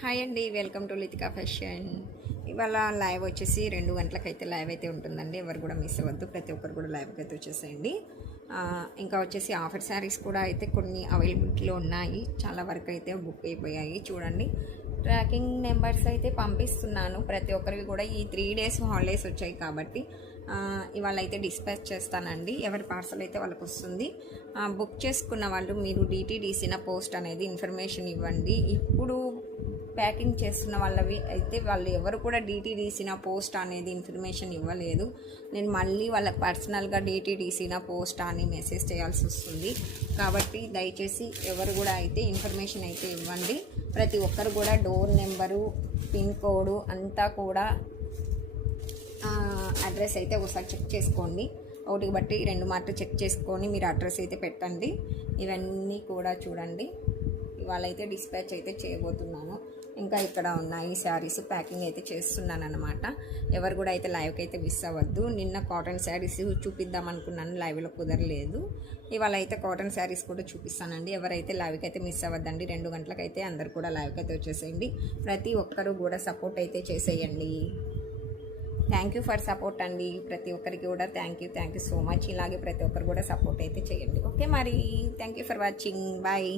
Hi అండి, welcome to Litika fashion. ఇవాళ live వచ్చేసి 2 గంటలకైతే లైవ్ అయితే ఉంటుందండి. ఎవరు కూడా మిస్ అవ్వద్దు, ప్రతి ఒక్కరు కూడా లైవ్కి అయితే వచ్చేసేయండి. ఇంకా వచ్చేసి ఆఫర్ శారీస్ కూడా అయితే కొన్ని అవైలబిలిటీలో ఉన్నాయి. చాలా వరకు అయితే బుక్ అయిపోయాయి. చూడండి, ట్రాకింగ్ నెంబర్స్ అయితే పంపిస్తున్నాను ప్రతి ఒక్కరికి కూడా. ఈ 3 డేస్ హాలిడేస్ వచ్చాయి కాబట్టి ఇవాళ అయితే డిస్పాచ్ చేస్తానండి. ఎవరి పార్సల్ అయితే వాళ్ళకి వస్తుంది. బుక్ చేసుకున్న వాళ్ళు మీరు డీటీడీసీన పోస్ట్ అనేది ఇన్ఫర్మేషన్ ఇవ్వండి. ఇప్పుడు ప్యాకింగ్ చేస్తున్న వాళ్ళవి అయితే వాళ్ళు ఎవరు కూడా డీటీడీసీన పోస్ట్ అనేది ఇన్ఫర్మేషన్ ఇవ్వలేదు. నేను మళ్ళీ వాళ్ళకి పర్సనల్గా డీటీడీసీన పోస్ట్ అని మెసేజ్ చేయాల్సి వస్తుంది. కాబట్టి దయచేసి ఎవరు కూడా అయితే ఇన్ఫర్మేషన్ అయితే ఇవ్వండి. ప్రతి ఒక్కరు కూడా డోర్ నెంబరు, పిన్ కోడ్ అంతా కూడా అడ్రస్ అయితే ఒకసారి చెక్ చేసుకోండి. ఒకటికి బట్టి 2 మార్లు చెక్ చేసుకొని మీరు అడ్రస్ అయితే పెట్టండి. ఇవన్నీ కూడా చూడండి, ఇవాళ అయితే డిస్పాచ్ అయితే చేయబోతున్నాను. ఇంకా ఇక్కడ ఉన్నాయి శారీస్ ప్యాకింగ్ అయితే చేస్తున్నాను అనమాట. ఎవరు కూడా అయితే లైవ్కి అయితే మిస్ అవ్వద్దు. నిన్న కాటన్ శారీస్ చూపిద్దాం అనుకున్నాను, లైవ్లో కుదరలేదు. ఇవాళ అయితే కాటన్ శారీస్ కూడా చూపిస్తానండి. ఎవరైతే లైవ్కి అయితే మిస్ అవ్వద్దండి. 2 గంటలకైతే అందరు కూడా లైవ్కి అయితే వచ్చేసేయండి. ప్రతి ఒక్కరు కూడా సపోర్ట్ అయితే చేసేయండి. థ్యాంక్ యూ ఫర్ సపోర్ట్ అండి. ప్రతి ఒక్కరికి కూడా థ్యాంక్ యూ సో మచ్. ఇలాగే ప్రతి ఒక్కరు కూడా సపోర్ట్ అయితే చేయండి. ఓకే మరి, thank you for watching. Bye.